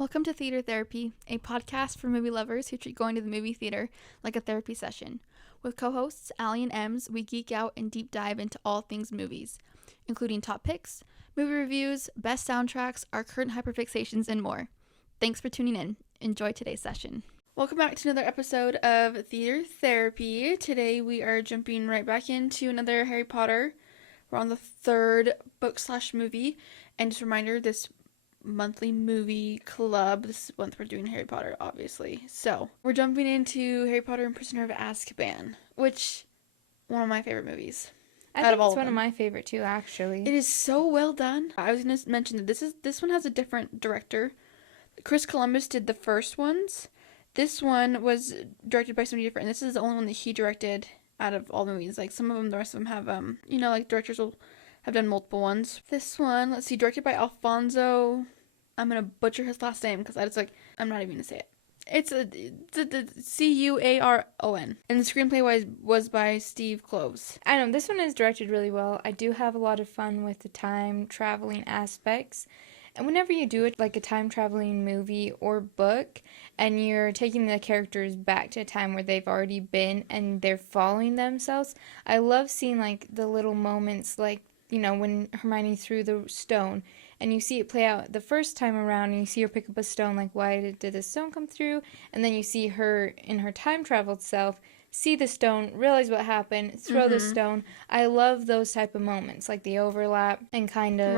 Welcome to Theater Therapy, a podcast for movie lovers who treat going to the movie theater like a therapy session. With co-hosts Allie and Ems, we geek out and deep dive into all things movies, including top picks, movie reviews, best soundtracks, our current hyperfixations, and more. Thanks for tuning in. Enjoy today's session. Welcome back to another episode of Theater Therapy. Today we are jumping right back into another Harry Potter. We're on the third book/movie, and just a reminder, this monthly movie club. This month we're doing Harry Potter, obviously. So we're jumping into Harry Potter and Prisoner of Azkaban, which one of my favorite movies. I think it's one of my favorite too, actually. It is so well done. I was going to mention that this one has a different director. Chris Columbus did the first ones. This one was directed by somebody different. And this is the only one that he directed out of all the movies. Like some of them, the rest of them have like directors will have done multiple ones. This one, let's see, directed by Alfonso. I'm going to butcher his last name because I'm not even going to say it. It's a Cuaron. And the screenplay was by Steve Kloves. I know, this one is directed really well. I do have a lot of fun with the time traveling aspects. And whenever you do it, like a time traveling movie or book, and you're taking the characters back to a time where they've already been and they're following themselves, I love seeing like the little moments, like, when Hermione threw the stone, and you see it play out the first time around, and you see her pick up a stone, like, why did the stone come through? And then you see her in her time-traveled self, see the stone, realize what happened, throw the stone. I love those type of moments, like the overlap and kind of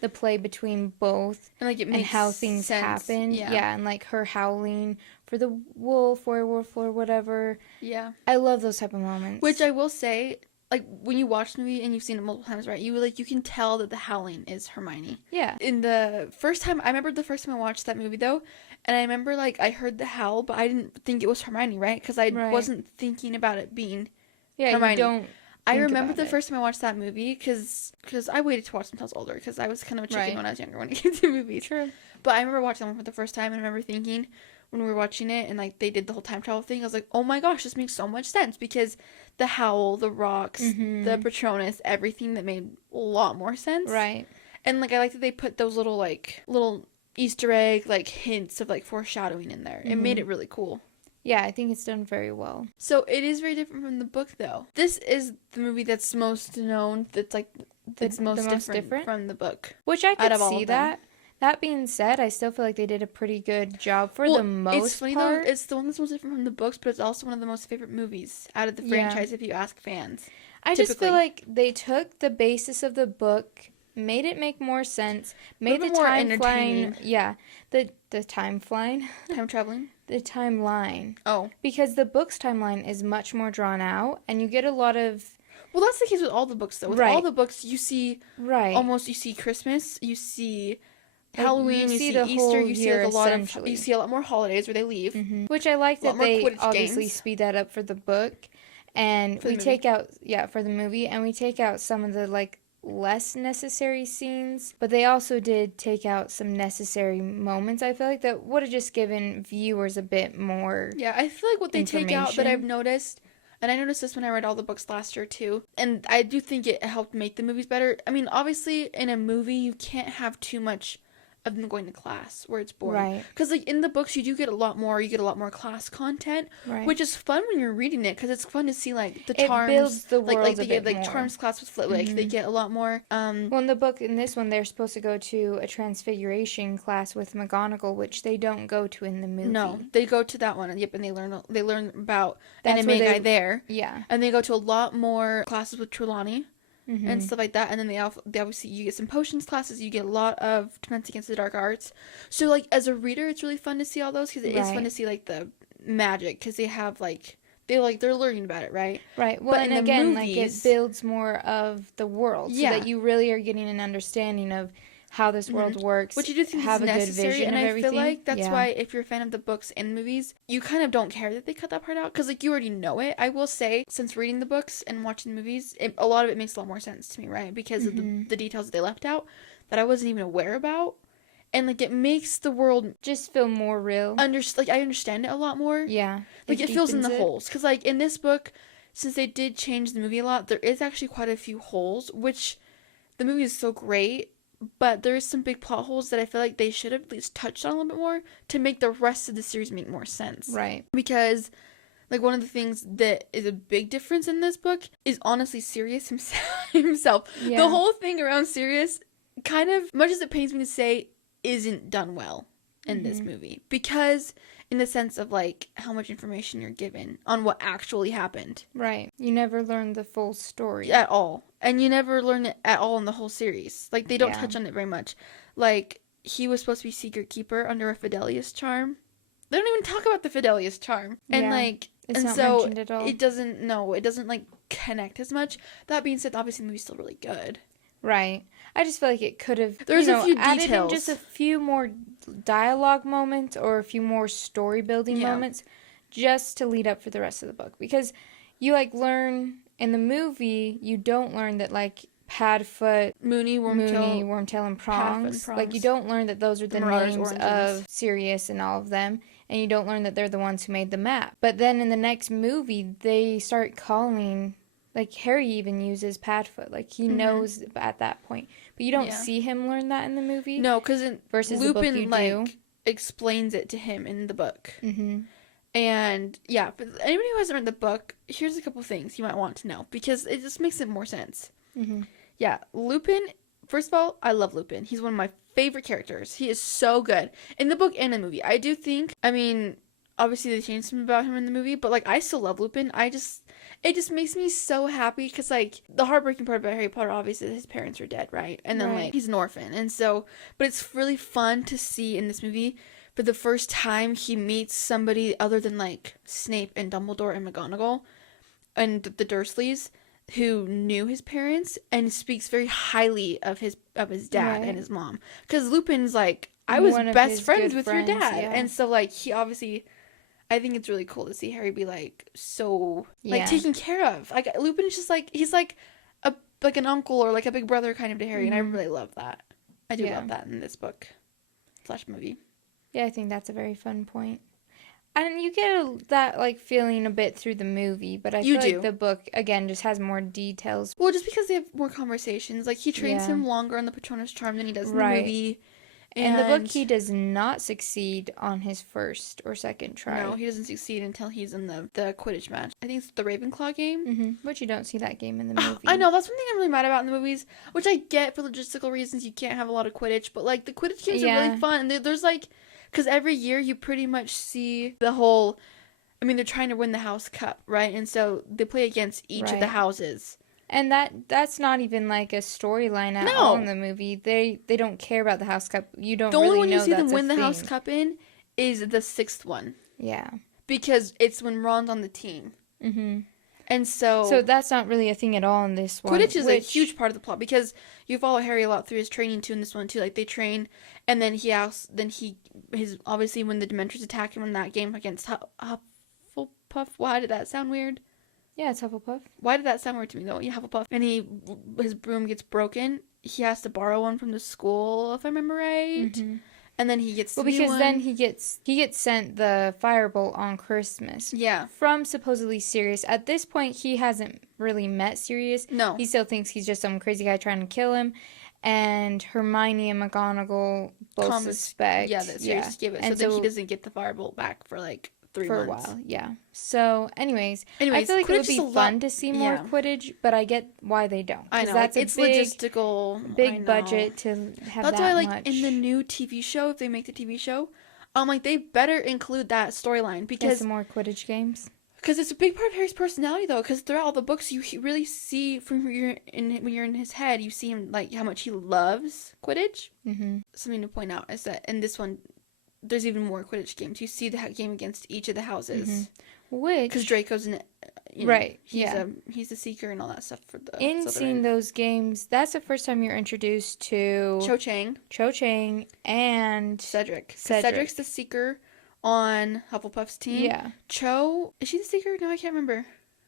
the play between both, and like it makes and how things happen. Yeah, and like her howling for the werewolf or whatever. Yeah. I love those type of moments. Which I will say, like, when you watch the movie and you've seen it multiple times, right, you can tell that the howling is Hermione. Yeah. In the first time, I remember the first time I watched that movie, though, and I remember, like, I heard the howl, but I didn't think it was Hermione, right? Because I wasn't thinking about it being Hermione. You don't I remember the first time I watched that movie, because I waited to watch them until I was older, because I was kind of a chicken when I was younger when it came to movies. True. But I remember watching them for the first time, and I remember thinking, when we were watching it, and, like, they did the whole time travel thing, I was like, oh my gosh, this makes so much sense, because the howl, the rocks, the Patronus, everything that made a lot more sense. Right. And, like, I like that they put those little Easter egg, like, hints of, like, foreshadowing in there. It made it really cool. Yeah, I think it's done very well. So, it is very different from the book, though. This is the movie that's most known, that's, like, that's most different from the book. Which I could see that. That being said, I still feel like they did a pretty good job for the most part. It's funny, though, it's the one that's most different from the books, but it's also one of the most favorite movies out of the franchise, if you ask fans. I just feel like they took the basis of the book, made it make more sense, made the time flying. Yeah, the time flying. Time traveling? The timeline. Oh. Because the book's timeline is much more drawn out, and you get a lot of... Well, that's the case with all the books, though. With all the books, you see... You see Christmas, you see... Halloween, you see Easter, you see a lot more holidays where they leave. Which I like that they obviously speed that up for the book. And we take out, for the movie, and we take out some of the, like, less necessary scenes, but they also did take out some necessary moments. I feel like that would have just given viewers a bit more I feel like what they take out that I've noticed, and I noticed this when I read all the books last year too, and I do think it helped make the movies better. I mean, obviously, in a movie, you can't have too much of them going to class where it's boring. Right. Because, like, in the books, you do get a lot more class content, which is fun when you're reading it, because it's fun to see, like, the charms. It builds the world like they a get, bit like, more. charms class with Flitwick. They get a lot more, Well, in the book, in this one, they're supposed to go to a transfiguration class with McGonagall, which they don't go to in the movie. No, they go to that one, and they learn about Animagus there. Yeah. And they go to a lot more classes with Trelawney. And stuff like that, and then they obviously, you get some potions classes, you get a lot of Defense Against the Dark Arts, so, like, as a reader, it's really fun to see all those, because it is fun to see, like, the magic, because they have, like, they're learning about it, right? Right, well, and again, movies, like, it builds more of the world, so that you really are getting an understanding of how this world works, which you do think have is a necessary, good vision and of I everything. feel like that's why, if you're a fan of the books and movies, you kind of don't care that they cut that part out, because, like, you already know it. I will say, since reading the books and watching the movies, a lot of it makes a lot more sense to me, right? Because of the details that they left out that I wasn't even aware about, and, like, it makes the world just feel more real. I understand it a lot more. Yeah, like, it fills in the holes, because, like, in this book, since they did change the movie a lot, there is actually quite a few holes, which the movie is so great but there's some big plot holes that I feel like they should have at least touched on a little bit more to make the rest of the series make more sense. Right. Because, like, one of the things that is a big difference in this book is honestly Sirius himself. Yeah. The whole thing around Sirius, kind of, much as it pains me to say, isn't done well in this movie. Because, in the sense of, like, how much information you're given on what actually happened. Right. You never learn the full story. At all. And you never learn it at all in the whole series. Like, they don't touch on it very much. Like, he was supposed to be Secret Keeper under a Fidelius charm. They don't even talk about the Fidelius charm. And, like, it's and not so mentioned at all. it doesn't, like, connect as much. That being said, obviously the movie's still really good. Right. I just feel like it could have, There's a few added details. in just a few more dialogue moments or a few more story building moments just to lead up for the rest of the book. Because you, like, learn in the movie, you don't learn that, like, Padfoot, Mooney, Wormtail, and Prongs. Like, you don't learn that those are the names Oranges. of Sirius and all of them. And you don't learn that they're the ones who made the map. But then in the next movie, they start calling, like, Harry even uses Padfoot. Like, he knows at that point. But you don't see him learn that in the movie. No, because versus Lupin, the book you like, do. explains it to him in the book. Mm-hmm. And, yeah, but anybody who hasn't read the book, here's a couple things you might want to know. Because it just makes it more sense. Mm-hmm. Yeah, Lupin, first of all, I love Lupin. He's one of my favorite characters. He is so good. In the book and in the movie. I do think, I mean, obviously they changed something about him in the movie, but, like, I still love Lupin. It just makes me so happy because, like, the heartbreaking part about Harry Potter, obviously, his parents are dead, right? And then, like, he's an orphan. And so, but it's really fun to see in this movie, for the first time, he meets somebody other than, like, Snape and Dumbledore and McGonagall and the Dursleys, who knew his parents and speaks very highly of his dad and his mom. Because Lupin's like, I was best friends with your dad. Yeah. And so, like, he obviously, I think it's really cool to see Harry be, like, so, like, taken care of. Like, Lupin is just, like, he's, like, an uncle or, like, a big brother kind of to Harry. And I really love that. I do love that in this book / movie. Yeah, I think that's a very fun point. And you get that, like, feeling a bit through the movie, but I feel like the book, again, just has more details. Well, just because they have more conversations. Like, he trains him longer on the Patronus Charm than he does in the movie. And in the book, he does not succeed on his first or second try. No, he doesn't succeed until he's in the Quidditch match. I think it's the Ravenclaw game. Mm-hmm. But you don't see that game in the movie. I know, that's one thing I'm really mad about in the movies, which I get for logistical reasons. You can't have a lot of Quidditch, but, like, the Quidditch games are really fun. And there's, like... Because every year you pretty much see the whole... I mean, they're trying to win the House Cup, right? And so they play against each of the houses. And that's not even, like, a storyline at all in the movie. They don't care about the House Cup. You don't really know that's a thing. The only one you see them win the House Cup in is the 6th one. Yeah. Because it's when Ron's on the team. Mm-hmm. And so that's not really a thing at all in this one. Quidditch is a huge part of the plot because you follow Harry a lot through his training too in this one too. Like, they train, and then his obviously when the Dementors attack him in that game against Hufflepuff. Why did that sound weird? Yeah, it's Hufflepuff. Why did that sound weird to me though? Yeah, Hufflepuff. And his broom gets broken. He has to borrow one from the school, if I remember right. Mm-hmm. And then he gets then he gets sent the firebolt on Christmas. Yeah. From supposedly Sirius. At this point, he hasn't really met Sirius. No. He still thinks he's just some crazy guy trying to kill him. And Hermione and McGonagall both suspect. Yeah, that Sirius gave it. And so then he doesn't get the firebolt back for, like, 3 months. For a while, yeah. So, anyways, I feel like Quidditch it would be fun to see more Quidditch, but I get why they don't. I know. That's it's logistical. Big budget to have That's why, like, much. in the new TV show, if they make the TV show, like, they better include that storyline because... some more Quidditch games. Because it's a big part of Harry's personality, though, because throughout all the books, you really see, when you're in his head, you see him, like, how much he loves Quidditch. Mm-hmm. Something to point out is that in this one, there's even more Quidditch games. You see the game against each of the houses. Mm-hmm. Which... Because Draco's in it. Right, he's a seeker and all that stuff for the... In seeing those games, that's the first time you're introduced to... Cho Chang and... Cedric's the seeker on Hufflepuff's team. Yeah. Cho... Is she the seeker? No, I can't remember.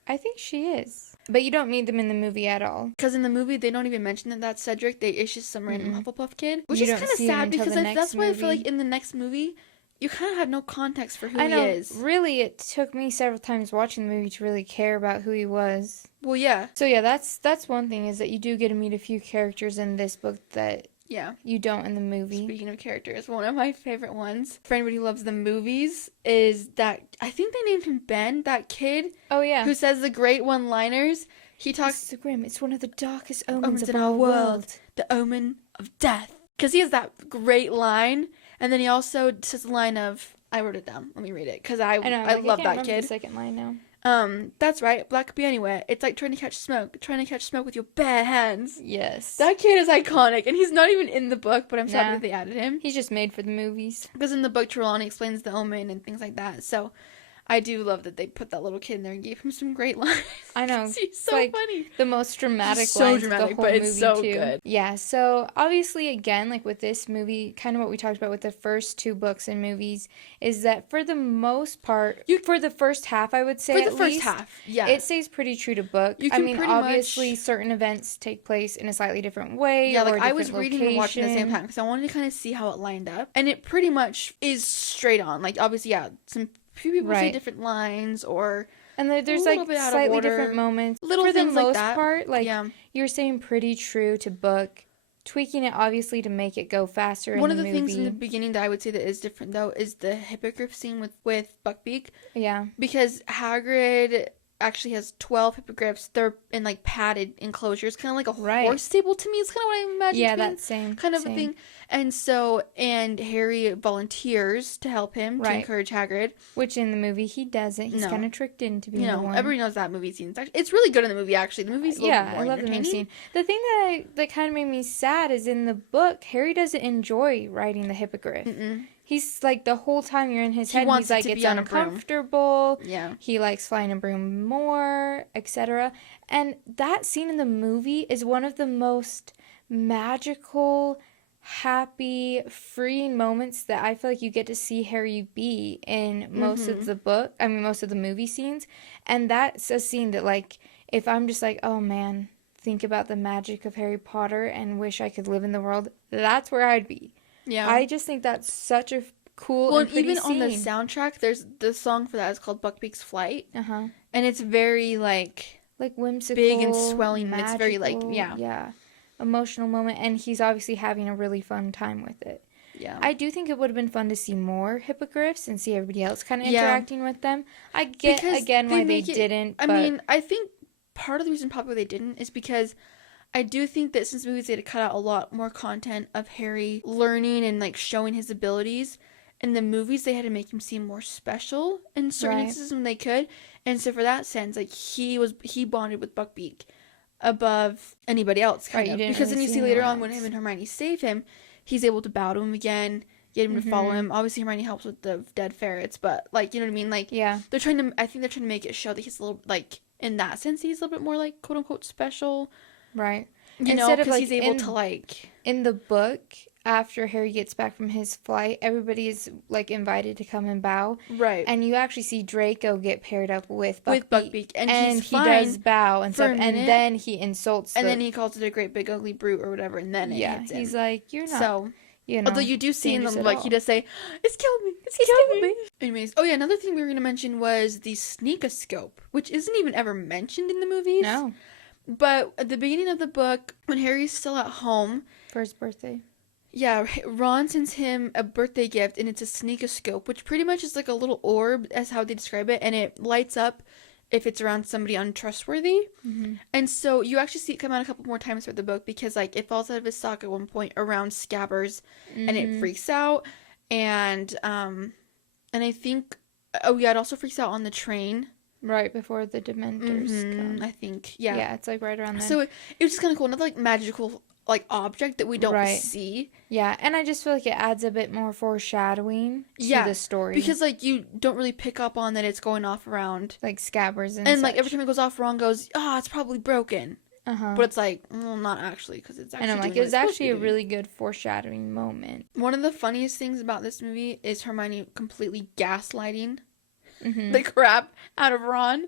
I think she is. But you don't meet them in the movie at all. Because in the movie, they don't even mention that that's Cedric. It's just some random Hufflepuff kid. Which is kind of sad because that's why I feel like in the next movie, you kind of have no context for who he is. Really, it took me several times watching the movie to really care about who he was. Well, yeah. So yeah, that's one thing is that you do get to meet a few characters in this book that Yeah. You don't in the movie. Speaking of characters, one of my favorite ones, for anybody who loves the movies, is that, I think they named him Ben, that kid. Oh, yeah. Who says the great one-liners. He talks... It's the grim. It's one of the darkest omens of in our world. The omen of death. Because he has that great line. And then he also says the line of... I wrote it down. Let me read it. Because I love that kid. The second line now. That's right. Black could be anywhere. It's like trying to catch smoke with your bare hands. Yes. That kid is iconic, and he's not even in the book, but I'm so happy that they added him. He's just made for the movies. Because in the book, Trelawney explains the omen and things like that. So I do love that they put that little kid in there and gave him some great lines. I know. He's so funny. The most dramatic so lines dramatic, of the whole but movie, it's so too. good. Yeah, so obviously, again, like with this movie, kind of what we talked about with the first two books and movies, is that for the most part, for the first half, I would say, for the first half, yeah, it stays pretty true to book. I mean, obviously, certain events take place in a slightly different way. Yeah, like I was reading and watching at the same time because I wanted to kind of see how it lined up, and it pretty much is straight on. Like, obviously, yeah, few people say different lines or. And there's like slightly different moments. Little for things the most like that. part, like you're saying pretty true to book, tweaking it obviously to make it go faster in the movie. One of the things in the beginning that I would say that is different though is the hippogriff scene with Buckbeak. Yeah. Because Hagrid actually has 12 hippogriffs. They're in like padded enclosures, kind of like a horse stable to me. It's kind of what I imagine. Yeah, that same kind of a thing. And Harry volunteers to help him to encourage Hagrid, which in the movie he doesn't. He's kind of tricked into being the one. Everybody knows that movie scene. It's really good in the movie. Actually, the movie's a little bit more I love the movie scene. The thing that kind of made me sad is in the book, Harry doesn't enjoy riding the hippogriff. He's like the whole time you're in his head, he's like, it's uncomfortable. Yeah. He likes flying a broom more, etc. And that scene in the movie is one of the most magical, happy, freeing moments that I feel like you get to see Harry be in most of the book. I mean, most of the movie scenes. And that's a scene that, like, if I'm just like, oh man, think about the magic of Harry Potter and wish I could live in the world, that's where I'd be. Yeah. I just think that's such a cool and pretty even scene. On the soundtrack, there's the song for that is called Buckbeak's Flight. And it's very, like whimsical, big and swelling. Magical, it's very, like, emotional moment. And he's obviously having a really fun time with it. Yeah. I do think it would have been fun to see more hippogriffs and see everybody else kind of interacting with them. I get, again, why they didn't. I mean, I think part of the reason probably they didn't is because I do think that since movies, they had to cut out a lot more content of Harry learning and, like, showing his abilities. In the movies, they had to make him seem more special in certain instances when they could. And so for that sense, like, he bonded with Buckbeak above anybody else, kind of. Because then you see later on when him and Hermione save him, he's able to bow to him again, get him to follow him. Obviously, Hermione helps with the dead ferrets, but, like, you know what I mean? Like, I think they're trying to make it show that he's a little, like, in that sense, he's a little bit more, like, quote-unquote special. Right. Instead of, like, he's able to, like... In the book, after Harry gets back from his flight, everybody is, like, invited to come and bow. Right. And you actually see Draco get paired up with Buckbeak. And he does bow and stuff. And then he insults and then he calls it a great big ugly brute or whatever. And then it hits him. He's like, you're not... So... You know, although you do see in them, like, he does say, it's killed me. It's killed me. Anyways. Oh, yeah, another thing we were going to mention was the sneakoscope, which isn't even ever mentioned in the movies. No. But at the beginning of the book, when Harry's still at home. For his birthday. Yeah, Ron sends him a birthday gift, and it's a sneakoscope, which pretty much is like a little orb, as how they describe it, and it lights up if it's around somebody untrustworthy. And so you actually see it come out a couple more times throughout the book because, like, it falls out of his sock at one point around Scabbers and it freaks out. And I think, it also freaks out on the train. Right before the Dementors come. I think, yeah. Yeah, it's, like, right around there. So it was just kind of cool. Another, like, magical, like, object that we don't see. Yeah, and I just feel like it adds a bit more foreshadowing to the story. Because, like, you don't really pick up on that it's going off around. Like, Scabbers and such. Like, every time it goes off, Ron goes, it's probably broken. But it's like, well, not actually, because it's actually. And I'm like, it was actually a really good foreshadowing moment. One of the funniest things about this movie is Hermione completely gaslighting the crap out of Ron.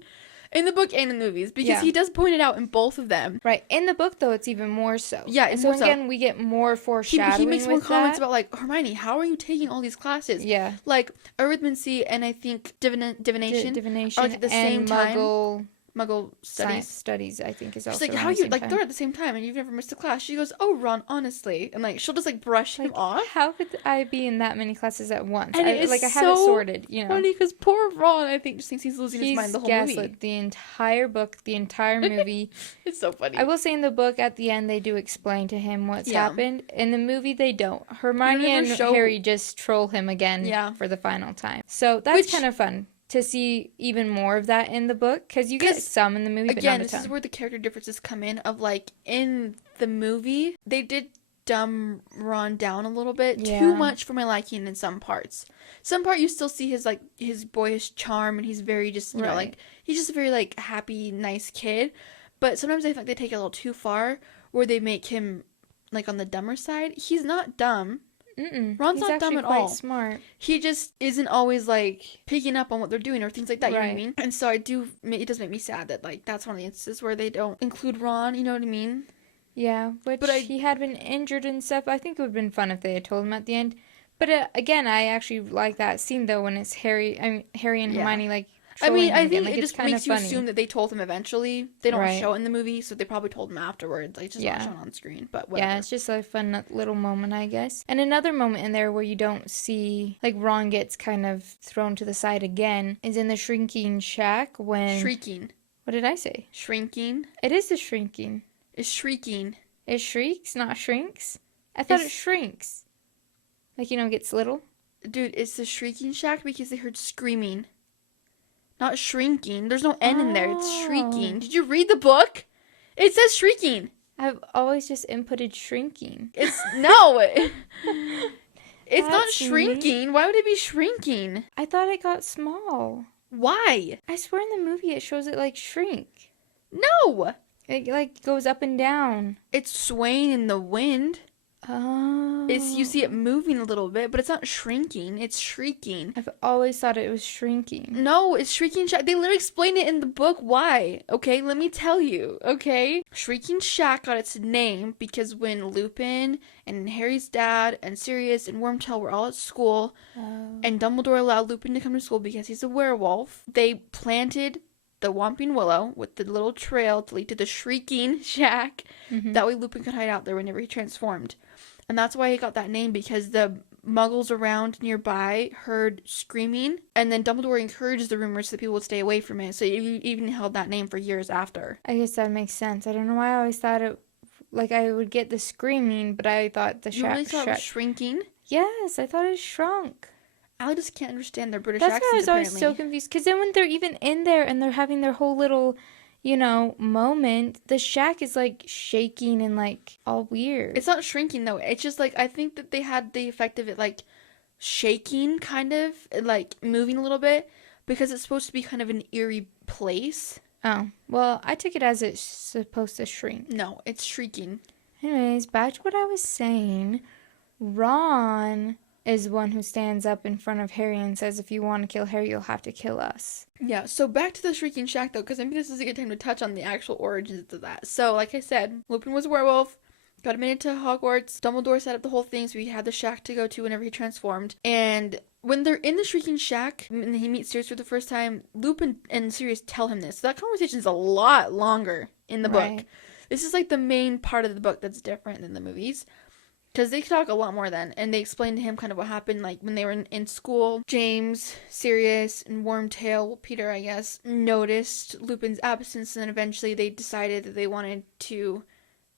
In the book and in the movies, because he does point it out in both of them. Right. In the book, though, it's even more so. Yeah, so again, we get more foreshadowing. He makes more comments about, like, Hermione, how are you taking all these classes? Yeah. Like, arithmancy and I think divination divination are, like, at the same time. Muggle Science studies. studies, I think, is She's also like, around how the you, same like, time. they're at the same time and you've never missed a class. She goes, oh, Ron, honestly. And, like, she'll just, like, brush him off. How could I be in that many classes at once? And it is I have it so sorted, you know. funny because poor Ron, I think, just thinks he's losing his mind the whole movie. Gaslit the entire book, the entire movie. It's so funny. I will say in the book, at the end, they do explain to him what's Yeah. happened. In the movie, they don't. Hermione and Harry just troll him again for the final time. So that's kind of fun to see even more of that in the book, because you get some in the movie, but not a ton. Again, this is where the character differences come in of, like, in the movie, they did dumb Ron down a little bit. Yeah. Too much for my liking in some parts. Some part you still see his, like, his boyish charm, and he's very just, you know, like, he's just a very, like, happy, nice kid. But sometimes I think they take it a little too far, where they make him, like, on the dumber side. He's not dumb. Ron's not dumb at all. He's smart. He just isn't always, like, picking up on what they're doing or things like that, you know what I mean? And so it does make me sad that, like, that's one of the instances where they don't include Ron, you know what I mean? Yeah, he had been injured and stuff. I think it would have been fun if they had told him at the end. But again, I actually like that scene, though, when it's Harry and Hermione, like, I mean, I think like, it just makes you assume that they told him eventually. They don't show it in the movie, so they probably told him afterwards. Like, it's just not shown on screen, but whatever. Yeah, it's just a fun little moment, I guess. And another moment in there where you don't see, like, Ron gets kind of thrown to the side again is in the shrinking shack when... Shrieking. What did I say? Shrinking. It is the shrinking. It's shrieking. It shrieks, not shrinks? I thought it shrinks. Like, you know, gets little? Dude, it's the shrieking shack because they heard screaming. Not shrinking. There's no N in there. It's shrieking. Did you read the book? It says shrieking. I've always just inputted shrinking. No. It's not shrinking. Neat. Why would it be shrinking? I thought it got small. Why? I swear in the movie it shows it, like, shrink. No. It, like, goes up and down. It's swaying in the wind. Oh. You see it moving a little bit, but it's not shrinking. It's shrieking. I've always thought it was shrinking. No, it's shrieking shack. They literally explain it in the book why. Okay, let me tell you. Okay? Shrieking Shack got its name because when Lupin and Harry's dad and Sirius and Wormtail were all at school, and Dumbledore allowed Lupin to come to school because he's a werewolf, they planted the Whomping Willow with the little trail to lead to the Shrieking Shack. That way Lupin could hide out there whenever he transformed. And that's why he got that name, because the muggles around nearby heard screaming, and then Dumbledore encouraged the rumors so that people would stay away from it. So it even held that name for years after. I guess that makes sense. I don't know why I always thought it, like, I would get the screaming, but I thought the You really thought it was shrinking? Yes, I thought it shrunk. I just can't understand their British That's accents, why I was apparently. always so confused. Because then when they're even in there and they're having their whole little, you know, moment, the shack is, like, shaking and, like, all weird. It's not shrinking, though. It's just, like, I think that they had the effect of it, like, shaking, kind of, like, moving a little bit, because it's supposed to be kind of an eerie place. Oh, well, I took it as it's supposed to shrink. No, it's shrieking. Anyways, back to what I was saying. Ron is one who stands up in front of Harry and says, if you want to kill Harry, you'll have to kill us. Yeah, so back to the Shrieking Shack, though, because I think this is a good time to touch on the actual origins of that. So, like I said, Lupin was a werewolf, got him into Hogwarts, Dumbledore set up the whole thing, so he had the shack to go to whenever he transformed, and when they're in the Shrieking Shack, and he meets Sirius for the first time, Lupin and Sirius tell him this. So that conversation's a lot longer in the book. This is, like, the main part of the book that's different than the movies. Because they talk a lot more then, and they explain to him kind of what happened, like, when they were in school. James, Sirius, and Wormtail, well, Peter, I guess, noticed Lupin's absence, and then eventually they decided that they wanted to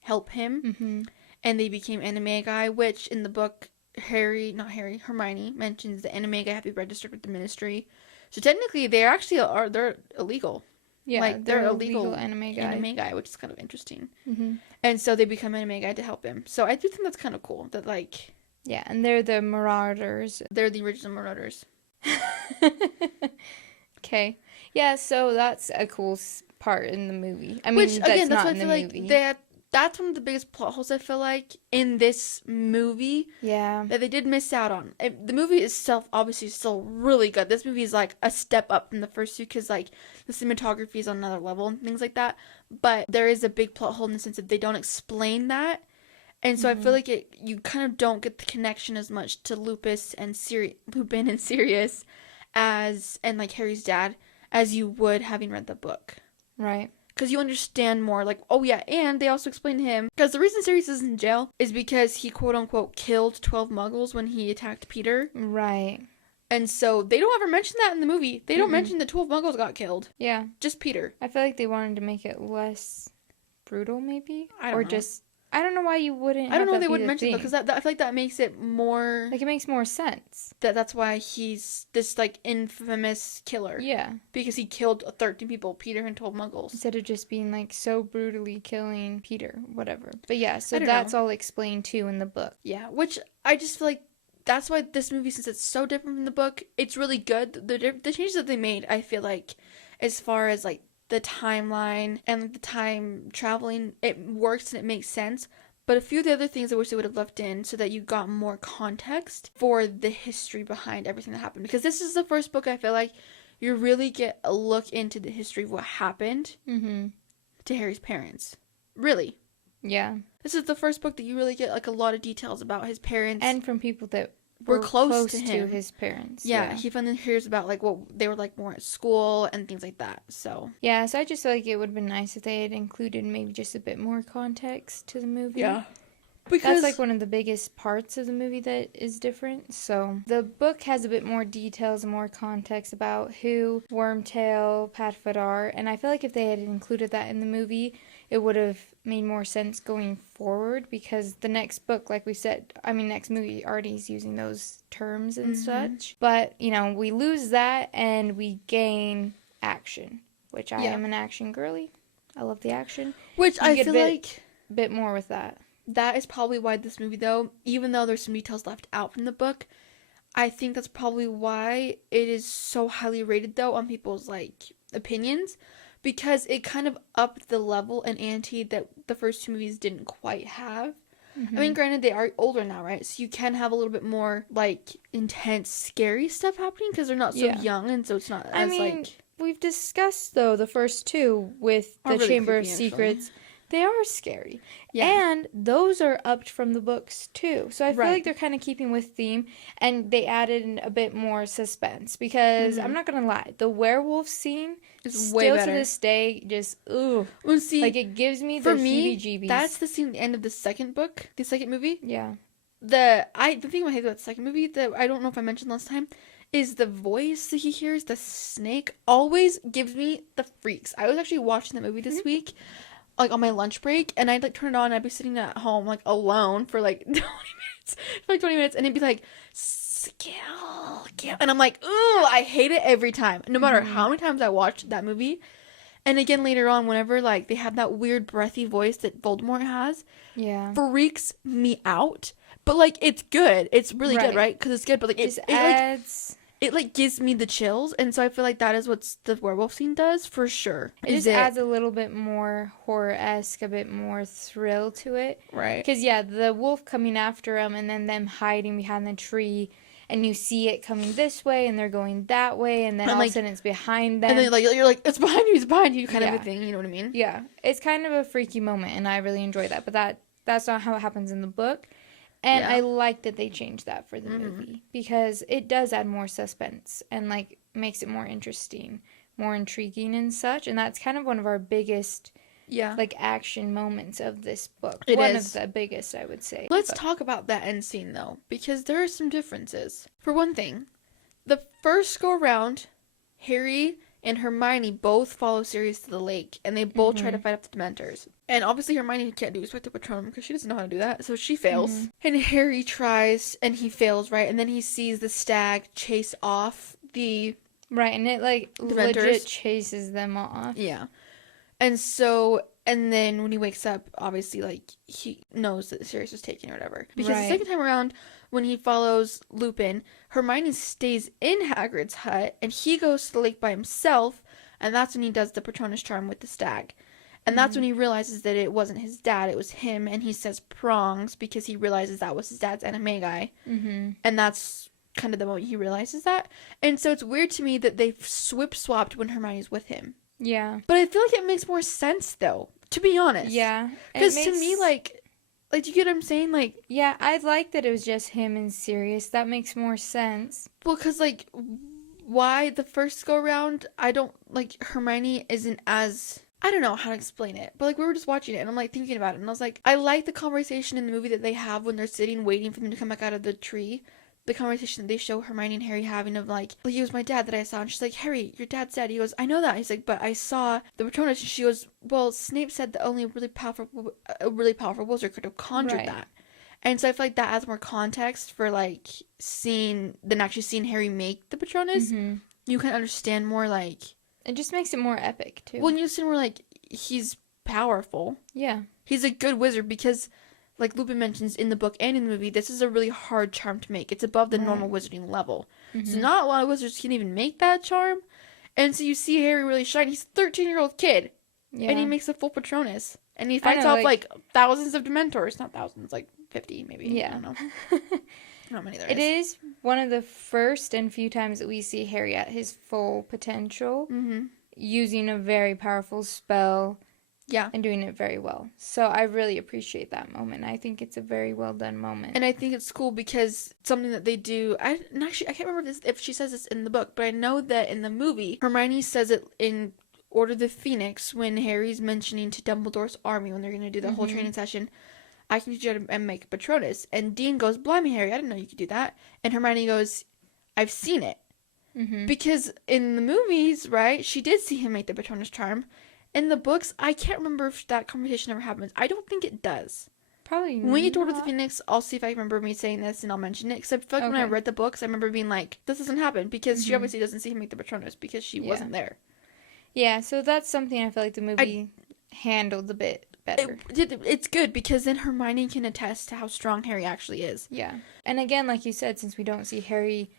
help him, and they became Animagi, which in the book, Hermione mentions the Animagi have to be registered with the Ministry. So technically, they're illegal. Yeah, like, they're illegal Animagi, which is kind of interesting. And so they become Animagi to help him. So I do think that's kind of cool. That, like... Yeah, and they're the Marauders. They're the original Marauders. Okay. Yeah, so that's a cool part in the movie. I mean, which, again, that's not why in I feel the like movie. that's one of the biggest plot holes, I feel like, in this movie. Yeah. That they did miss out on. The movie itself, obviously, is still really good. This movie is, like, a step up from the first two, because, like, the cinematography is on another level and things like that. But there is a big plot hole in the sense that they don't explain that. And so I feel like you kind of don't get the connection as much to Lupin and Sirius and, like, Harry's dad as you would having read the book. Right. Because you understand more, like, oh yeah, and they also explain to him, because the reason Sirius is in jail is because he quote-unquote killed 12 muggles when he attacked Peter. Right. And so they don't ever mention that in the movie. They don't mention that 12 muggles got killed. Yeah. Just Peter. I feel like they wanted to make it less brutal, maybe? I don't know. Just, I don't know why you wouldn't I don't know have if they that would be the mention it, theme. because I feel like that makes it more... Like, it makes more sense. That's why he's this, like, infamous killer. Yeah. Because he killed 13 people, Peter and 12 muggles. Instead of just being, like, so brutally killing Peter, whatever. But yeah, so that's all explained, too, in the book. Yeah, which I just feel like that's why this movie, since it's so different from the book, it's really good. The changes that they made, I feel like, as far as, like, the timeline and the time traveling, it works and it makes sense. But a few of the other things I wish they would have left in so that you got more context for the history behind everything that happened. Because this is the first book I feel like you really get a look into the history of what happened to Harry's parents. Really. Yeah. This is the first book that you really get, like, a lot of details about his parents. And from people that were close to him. To his parents. Yeah, he finally hears about, like, what they were like more at school and things like that, so. Yeah, so I just feel like it would have been nice if they had included maybe just a bit more context to the movie. Yeah. Because that's, like, one of the biggest parts of the movie that is different. So the book has a bit more details and more context about who Wormtail, Padfoot are. And I feel like if they had included that in the movie, it would have made more sense going forward. Because the next book, like we said, next movie already is using those terms and such. But, you know, we lose that and we gain action. Which I am an action girly. I love the action. Which I feel like... bit more with that. That is probably why this movie, though, even though there's some details left out from the book, I think that's probably why it is so highly rated, though, on people's, like, opinions, because it kind of upped the level and ante that the first two movies didn't quite have. I mean, granted, they are older now, right? So you can have a little bit more, like, intense, scary stuff happening, because they're not so young, and so it's not as, like... We've discussed, though, the first two with the really Chamber of Secrets. Actually. They are scary. Yeah. And those are upped from the books, too. So I feel like they're kind of keeping with theme. And they added a bit more suspense. Because, I'm not going to lie, the werewolf scene is way better. Still to this day, just, ooh. Well, see, like, it gives me the heebie-jeebies. That's the scene at the end of the second book, the second movie. Yeah. The thing I hate about the second movie, that I don't know if I mentioned last time, is the voice that he hears, the snake, always gives me the freaks. I was actually watching that movie this week, like, on my lunch break, and I'd, like, turn it on, and I'd be sitting at home, like, alone for, like, 20 minutes, and it'd be like, skill, and I'm like, ooh, I hate it every time, no matter how many times I watched that movie. And again, later on, whenever, like, they have that weird breathy voice that Voldemort has, freaks me out, but, like, it's good, it's really good, right, because it's good, but, like, it adds... It, like, gives me the chills, and so I feel like that is what the werewolf scene does, for sure. It just adds a little bit more horror-esque, a bit more thrill to it. Right. Because, yeah, the wolf coming after him, and then them hiding behind the tree, and you see it coming this way, and they're going that way, and then all of a sudden it's behind them. And then, like, you're like, it's behind you, kind of a thing, you know what I mean? Yeah. It's kind of a freaky moment, and I really enjoy that, but that's not how it happens in the book. And I like that they changed that for the movie, because it does add more suspense and, like, makes it more interesting, more intriguing and such. And that's kind of one of our biggest, like, action moments of this book. One of the biggest, I would say. Let's talk about that end scene, though, because there are some differences. For one thing, the first go around, Harry and Hermione both follow Sirius to the lake, and they both try to fight off the Dementors. And obviously Hermione can't do Expecto Patronum because she doesn't know how to do that, so she fails. And Harry tries, and he fails, right? And then he sees the stag chase off the... Right, and it, like, legit chases them off. Yeah. And so... And then when he wakes up, obviously, like, he knows that Sirius was taken or whatever. Because the second time around, when he follows Lupin, Hermione stays in Hagrid's hut, and he goes to the lake by himself, and that's when he does the Patronus charm with the stag. And that's when he realizes that it wasn't his dad, it was him, and he says prongs, because he realizes that was his dad's animagi. And that's kind of the moment he realizes that. And so it's weird to me that they've swap-swapped when Hermione's with him. Yeah. But I feel like it makes more sense, though, to be honest. Yeah. Because to me, like, do you get what I'm saying? Like, yeah, I like that it was just him and Sirius. That makes more sense. Well, because, like, why the first go-around, I don't, like, Hermione isn't as I don't know how to explain it, but like we were just watching it and I'm like thinking about it and I was like, I like the conversation in the movie that they have when they're sitting waiting for them to come back out of the tree. The conversation that they show Hermione and Harry having of like, well, he was my dad that I saw. And she's like, Harry, your dad's dead. He goes, I know that. He's like, but I saw the Patronus. And she goes, well, Snape said that only a really powerful wizard could have conjured that. And so I feel like that adds more context for like seeing, than actually seeing Harry make the Patronus. Mm-hmm. You can understand more like. It just makes it more epic too. Well, you understand more like he's powerful. Yeah. He's a good wizard because, like Lupin mentions in the book and in the movie, this is a really hard charm to make. It's above the normal wizarding level. Mm-hmm. So not a lot of wizards can even make that charm. And so you see Harry really shine. He's a 13-year-old kid. Yeah. And he makes a full Patronus. And he fights off like thousands of Dementors. Not thousands, like 50 maybe. Yeah. I don't know. Not many there is. It is one of the first and few times that we see Harry at his full potential. Mm-hmm. Using a very powerful spell. Yeah. And doing it very well. So I really appreciate that moment. I think it's a very well done moment. And I think it's cool because something that they do, I can't remember if she says this in the book, but I know that in the movie, Hermione says it in Order of the Phoenix when Harry's mentioning to Dumbledore's army when they're going to do the whole training session, I can teach you how to make a Patronus. And Dean goes, blimey, Harry, I didn't know you could do that. And Hermione goes, I've seen it. Mm-hmm. Because in the movies, right, she did see him make the Patronus charm. In the books, I can't remember if that conversation ever happens. I don't think it does. Probably when we get to Order of the Phoenix, I'll see if I remember me saying this and I'll mention it. Because I feel like when I read the books, I remember being like, this doesn't happen. Because she obviously doesn't see him make the Patronus because she wasn't there. Yeah, so that's something I feel like the movie handled a bit better. It's good because then Hermione can attest to how strong Harry actually is. Yeah. And again, like you said, since we don't see Harry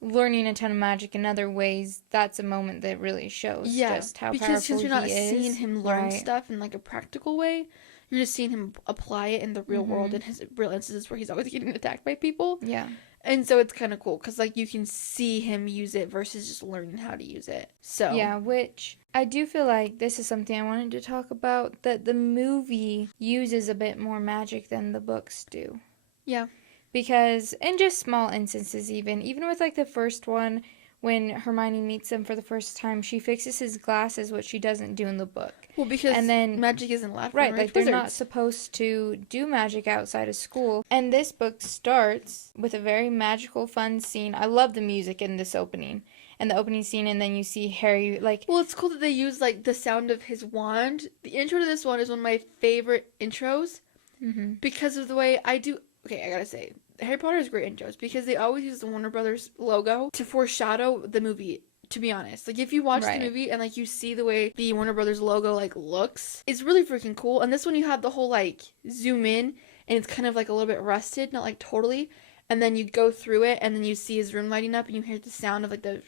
learning a ton of magic in other ways, that's a moment that really shows just how powerful he is. Because since you're not seeing him learn stuff in like a practical way, you're just seeing him apply it in the real world in his real instances where he's always getting attacked by people. Yeah. And so it's kind of cool because like you can see him use it versus just learning how to use it. So yeah, which I do feel like this is something I wanted to talk about, that the movie uses a bit more magic than the books do. Yeah. Because in just small instances even with like the first one, when Hermione meets him for the first time, she fixes his glasses, which she doesn't do in the book. Well, because magic isn't allowed for like they're not supposed to do magic outside of school. And this book starts with a very magical, fun scene. I love the music in this opening. And the opening scene, and then you see Harry, like... Well, it's cool that they use, like, the sound of his wand. The intro to this one is one of my favorite intros. Mm-hmm. Because of the way I do... Okay, I gotta say, Harry Potter has great intros because they always use the Warner Brothers logo to foreshadow the movie, to be honest. Like, if you watch the movie and, like, you see the way the Warner Brothers logo, like, looks, it's really freaking cool. And this one you have the whole, like, zoom in, and it's kind of, like, a little bit rusted, not, like, totally. And then you go through it, and then you see his room lighting up, and you hear the sound of, like, the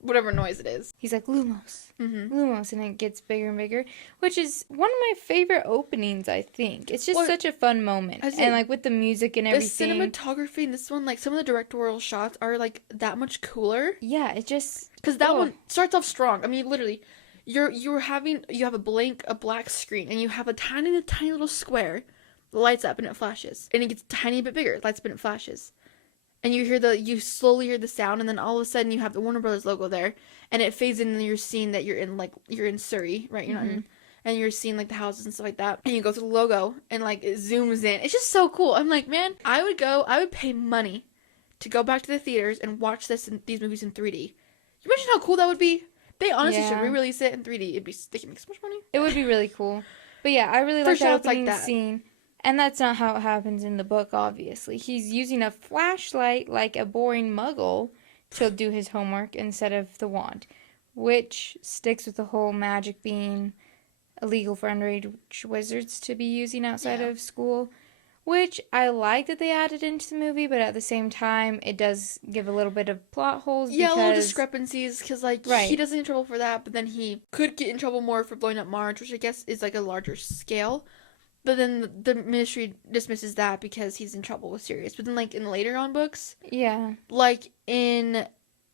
whatever noise it is. He's like, Lumos. Mm-hmm. Lumos, and it gets bigger and bigger, which is one of my favorite openings, I think. It's just such a fun moment. And, like, with the music and everything. The cinematography in this one, like, some of the directorial shots are, like, that much cooler. Yeah, it just... Because that one starts off strong. I mean, literally, you have a black screen, and you have a tiny little square. It lights up and it flashes, and it gets a tiny bit bigger. It lights up and it flashes, and you slowly hear the sound, and then all of a sudden you have the Warner Brothers logo there, and it fades in, and you're seeing that you're in Surrey, right? You're not in, and you're seeing like the houses and stuff like that, and you go through the logo, and like it zooms in. It's just so cool. I'm like, man, I would pay money to go back to the theaters and watch these movies in 3D. You imagine how cool that would be? They honestly should re-release it in 3D. They can make so much money. It would be really cool. But yeah, I really like that opening scene. And that's not how it happens in the book, obviously. He's using a flashlight like a boring muggle to do his homework instead of the wand, which sticks with the whole magic being illegal for underage wizards to be using outside of school, which I like that they added into the movie, but at the same time, it does give a little bit of plot holes. Yeah, little discrepancies, because, like, he doesn't get in trouble for that, but then he could get in trouble more for blowing up Marge, which I guess is, like, a larger scale. But then the ministry dismisses that because he's in trouble with Sirius. But then, like, in later on books... Yeah. Like, in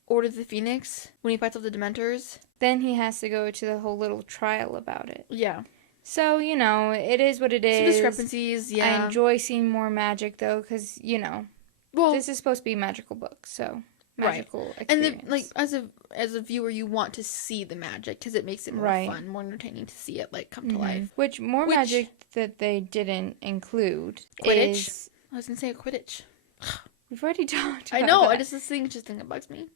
Order of the Phoenix, when he fights off the Dementors... Then he has to go to the whole little trial about it. Yeah. So, you know, it is what it is. Some discrepancies, yeah. I enjoy seeing more magic, though, because, you know... Well, this is supposed to be a magical book, so... magical experience. And then, like, as a viewer, you want to see the magic because it makes it more fun, more entertaining to see it, like, come to life. Which magic that they didn't include Quidditch. is... I was gonna say Quidditch. We've already talked about I know, that. this thing that bugs me.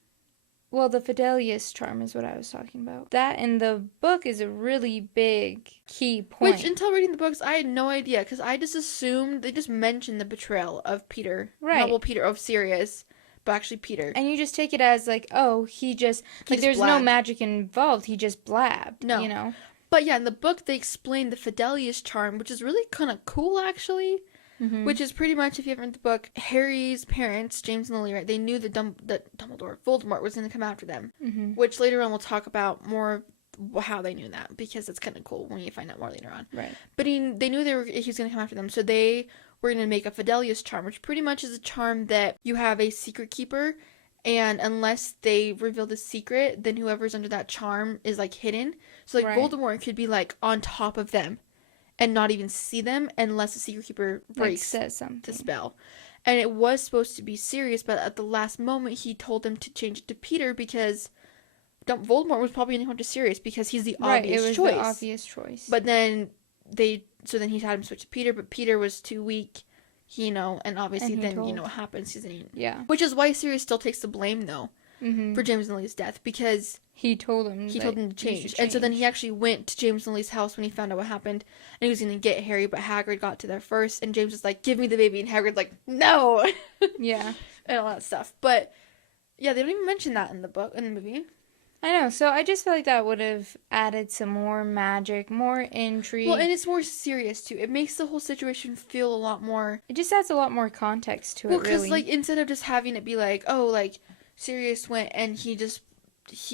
Well, the Fidelius charm is what I was talking about. That in the book is a really big key point. Which, until reading the books, I had no idea, because I just assumed, they just mentioned the betrayal of Peter. Right. Not, well, Peter, of Sirius, but actually Peter. And you just take it as, like, oh, he just there's no magic involved, he just blabbed, no. you know? But yeah, in the book, they explained the Fidelius charm, which is really kind of cool, actually. Mm-hmm. Which is pretty much, if you ever read the book, Harry's parents, James and Lily, right? They knew that Voldemort was going to come after them. Mm-hmm. Which later on we'll talk about more how they knew that, because it's kind of cool when you find out more later on. Right. But they knew he was going to come after them, so they were going to make a Fidelius charm, which pretty much is a charm that you have a secret keeper, and unless they reveal the secret, then whoever's under that charm is, like, hidden. So, like, Voldemort could be, like, on top of them and not even see them unless the secret keeper breaks the spell. And it was supposed to be Sirius, but at the last moment he told them to change it to Peter, because Voldemort was probably going to come to Sirius because he's the obvious choice. The obvious choice. But then he had him switch to Peter, but Peter was too weak, and obviously what happens. Which is why Sirius still takes the blame, though, for James and Lily's death, because he told him to change. And so then he actually went to James and Lily's house when he found out what happened, and he was going to get Harry, but Hagrid got to there first, and James was like, give me the baby, and Hagrid's like, no! Yeah. And all that stuff. But, yeah, they don't even mention that in the movie. I know, so I just feel like that would have added some more magic, more intrigue. Well, and it's more serious, too. It makes the whole situation feel a lot more... It just adds a lot more context to it, really. Well, because, like, instead of just having it be like, oh, like, Sirius went and he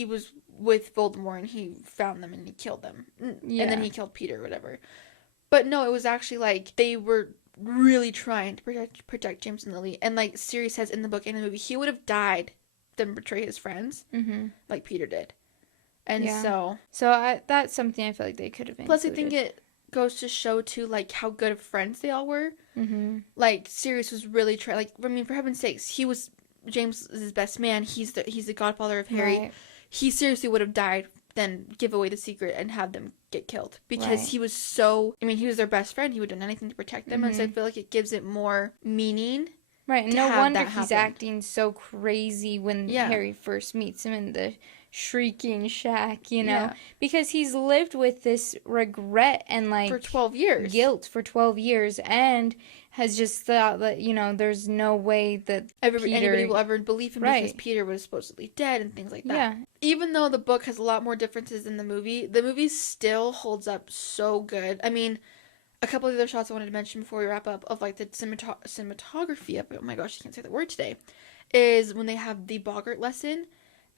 was with Voldemort and he found them and he killed them. Yeah. And then he killed Peter or whatever. But no, it was actually, like, they were really trying to protect James and Lily. And, like, Sirius says in the book and in the movie, he would have died than betray his friends, like Peter did. And so that's something I feel like they could have included. Plus, I think it goes to show, too, like, how good of friends they all were. Mm-hmm. Like, Sirius was really trying, like, I mean, for heaven's sakes, James is his best man. He's the godfather of Harry. Right. He seriously would have died than give away the secret and have them get killed, because he was he was their best friend. He would have done anything to protect them. And so I feel like it gives it more meaning. Right, and no wonder he's acting so crazy when Harry first meets him in the shrieking shack, because he's lived with this regret and, like, for 12 years. Guilt for 12 years, and has just thought that, there's no way that anybody will ever believe him, because Peter was supposedly dead and things like that. Yeah. Even though the book has a lot more differences than the movie still holds up so good. I mean, a couple of other shots I wanted to mention before we wrap up of, like, the cinematography of it. Oh my gosh, I can't say the word today. Is when they have the Boggart lesson,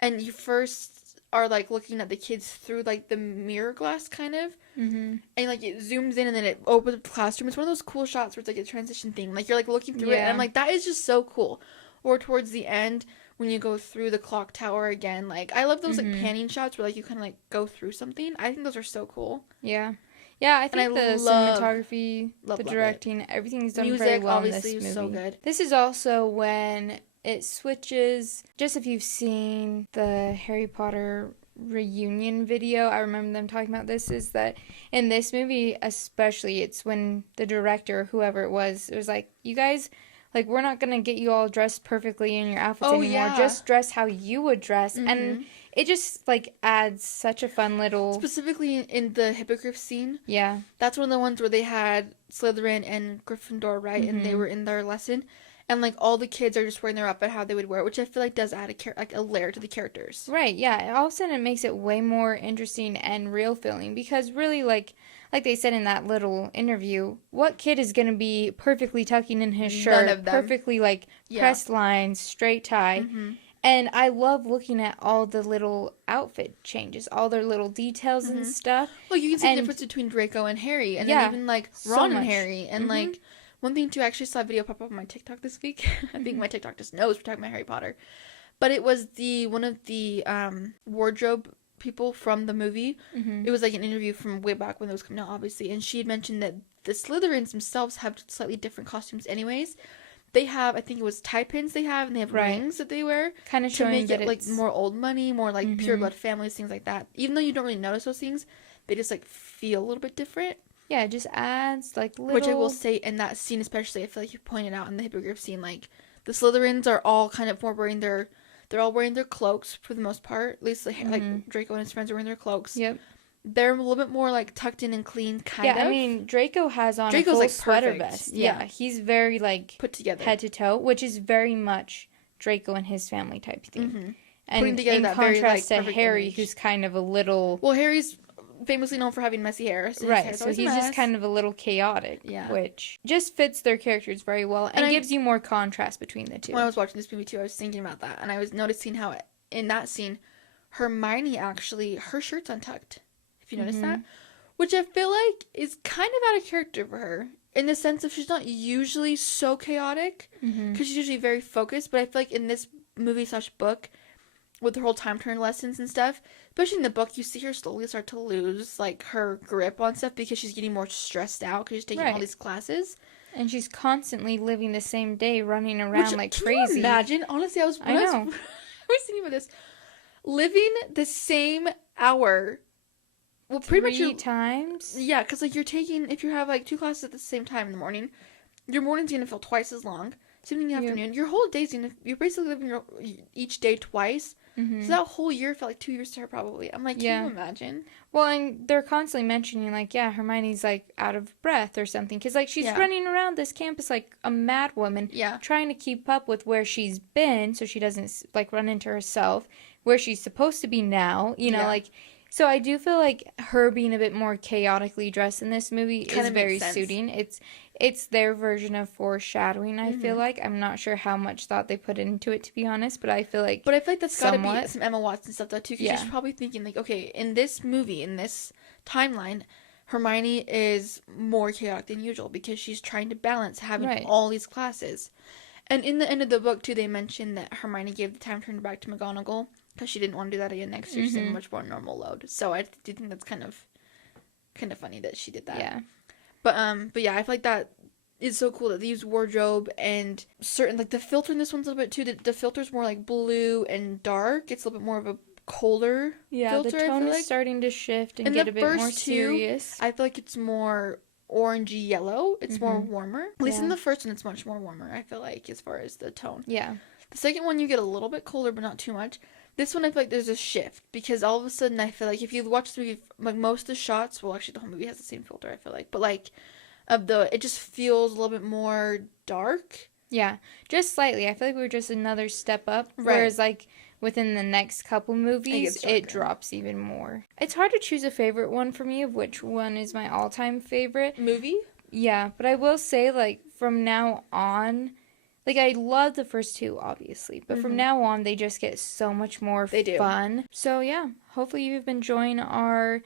and you first are, like, looking at the kids through, like, the mirror glass, kind of. Mm-hmm. And, like, it zooms in and then it opens up the classroom. It's one of those cool shots where it's, like, a transition thing. Like, you're, like, looking through it, and I'm like, that is just so cool. Or towards the end, when you go through the clock tower again. Like, I love those, like, panning shots where, like, you kind of, like, go through something. I think those are so cool. Yeah. Yeah, I think the cinematography, the directing, everything's done very well in this movie. Music, obviously, so good. This is also when it switches, just if you've seen the Harry Potter reunion video, I remember them talking about this, is that in this movie especially, it's when the director, whoever it was like, you guys, like, we're not gonna get you all dressed perfectly in your outfits anymore. Yeah. Just dress how you would dress. Mm-hmm. And it just, like, adds such a fun little... Specifically in the Hippogriff scene. Yeah. That's one of the ones where they had Slytherin and Gryffindor, right? Mm-hmm. And they were in their lesson. And, like, all the kids are just wearing their outfit how they would wear it, which I feel like does add a layer to the characters. Right, yeah. All of a sudden it makes it way more interesting and real feeling. Because really, like they said in that little interview, what kid is going to be perfectly tucking in his shirt? None of them. Perfectly, like, pressed lines, straight tie. Mm-hmm. And I love looking at all the little outfit changes, all their little details and stuff. Well, you can see the difference between Draco and Harry, and then even, like, Ron and Harry. And, like, one thing, too, I actually saw a video pop up on my TikTok this week. I think my TikTok just knows we're talking about Harry Potter. But it was one of the wardrobe people from the movie. Mm-hmm. It was, like, an interview from way back when it was coming out, obviously. And she had mentioned that the Slytherins themselves have slightly different costumes anyways. they have, I think it was tie pins they have, and they have rings that they wear. Kind of to showing make that it, it's... like, more old money, more, like, pure blood families, things like that. Even though you don't really notice those things, they just, like, feel a little bit different. Yeah, it just adds, like, little... Which I will say, in that scene especially, I feel like you pointed out in the Hippogriff scene, like, the Slytherins are all kind of more wearing their... They're all wearing their cloaks for the most part. At least, like Draco and his friends are wearing their cloaks. Yep. They're a little bit more, like, tucked in and clean, kind of. Yeah, I mean, Draco has on Draco's, a full like, sweater perfect. vest. Yeah. He's very, like... put together. Head to toe, which is very much Draco and his family type thing. Mm-hmm. And Putting together in that contrast very, like, to Harry, image. who's kind of a little... Well, Harry's famously known for having messy hair. So right, so he's just kind of a little chaotic. Yeah. Which just fits their characters very well and gives you more contrast between the two. When I was watching this movie, too, I was thinking about that. And I was noticing how, in that scene, Hermione actually... Her shirt's untucked. If you notice that. Which I feel like is kind of out of character for her. In the sense of she's not usually so chaotic. Because she's usually very focused. But I feel like in this movie/book, with her whole time turn lessons and stuff, especially in the book, you see her slowly start to lose, like, her grip on stuff because she's getting more stressed out because she's taking all these classes. And she's constantly living the same day, running around like crazy. Can you imagine? Honestly, I was thinking about this. Living the same hour. Well, pretty much 3 times? Yeah, because, like, you're taking, if you have, like, 2 classes at the same time in the morning, your morning's going to feel twice as long. Same thing in the afternoon. Your whole day's going to, you're basically living each day twice. So that whole year felt like 2 years to her, probably. I'm like, can you imagine? Well, and they're constantly mentioning, like, Hermione's, like, out of breath or something. Because, like, she's running around this campus like a mad woman. Yeah. Trying to keep up with where she's been so she doesn't, like, run into herself. Where she's supposed to be now. You know, like... So I do feel like her being a bit more chaotically dressed in this movie is very suiting. It's their version of foreshadowing, I feel like. I'm not sure how much thought they put into it, to be honest, but I feel like... But I feel like that's gotta be some Emma Watson stuff, though, too, because she's probably thinking, like, okay, in this movie, in this timeline, Hermione is more chaotic than usual because she's trying to balance having all these classes. And in the end of the book, too, they mentioned that Hermione gave the time turner back to McGonagall because she didn't want to do that again next year. She's in a much more normal load. So I do think that's kind of funny that she did that. Yeah. But yeah, I feel like that is so cool that they use wardrobe and certain, like, the filter in this one's a little bit too. The filter's more like blue and dark. It's a little bit more of a colder filter. The tone is starting to shift and get a bit more serious. I feel like it's more orangey yellow. It's more warmer. At least in the first one, it's much more warmer, I feel like, as far as the tone. Yeah. The second one, you get a little bit colder, but not too much. This one, I feel like there's a shift because all of a sudden, I feel like if you watch the movie, like, most of the shots, well, actually, the whole movie has the same filter, I feel like, but, like, it just feels a little bit more dark. Yeah, just slightly. I feel like we're just another step up. Whereas, like, within the next couple movies, it drops even more. It's hard to choose a favorite one for me of which one is my all-time favorite. Movie? Yeah, but I will say, like, from now on, like, I love the first 2, obviously, but from now on, they just get so much more fun. So, yeah, hopefully you've been enjoying our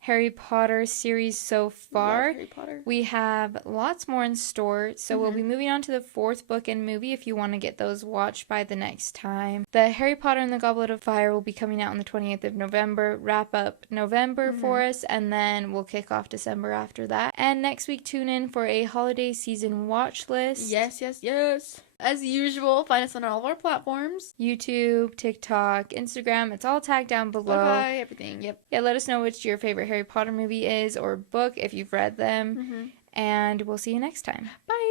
Harry Potter series so far. Harry Potter. We have lots more in store, so we'll be moving on to the 4th book and movie if you want to get those watched by the next time. The Harry Potter and the Goblet of Fire will be coming out on the 28th of November, wrap up November for us, and then we'll kick off December after that. And next week, tune in for a holiday season watch list. Yes. As usual, find us on all of our platforms. YouTube, TikTok, Instagram. It's all tagged down below. Bye, everything. Yep. Yeah, let us know which your favorite Harry Potter movie is or book if you've read them. And we'll see you next time. Bye.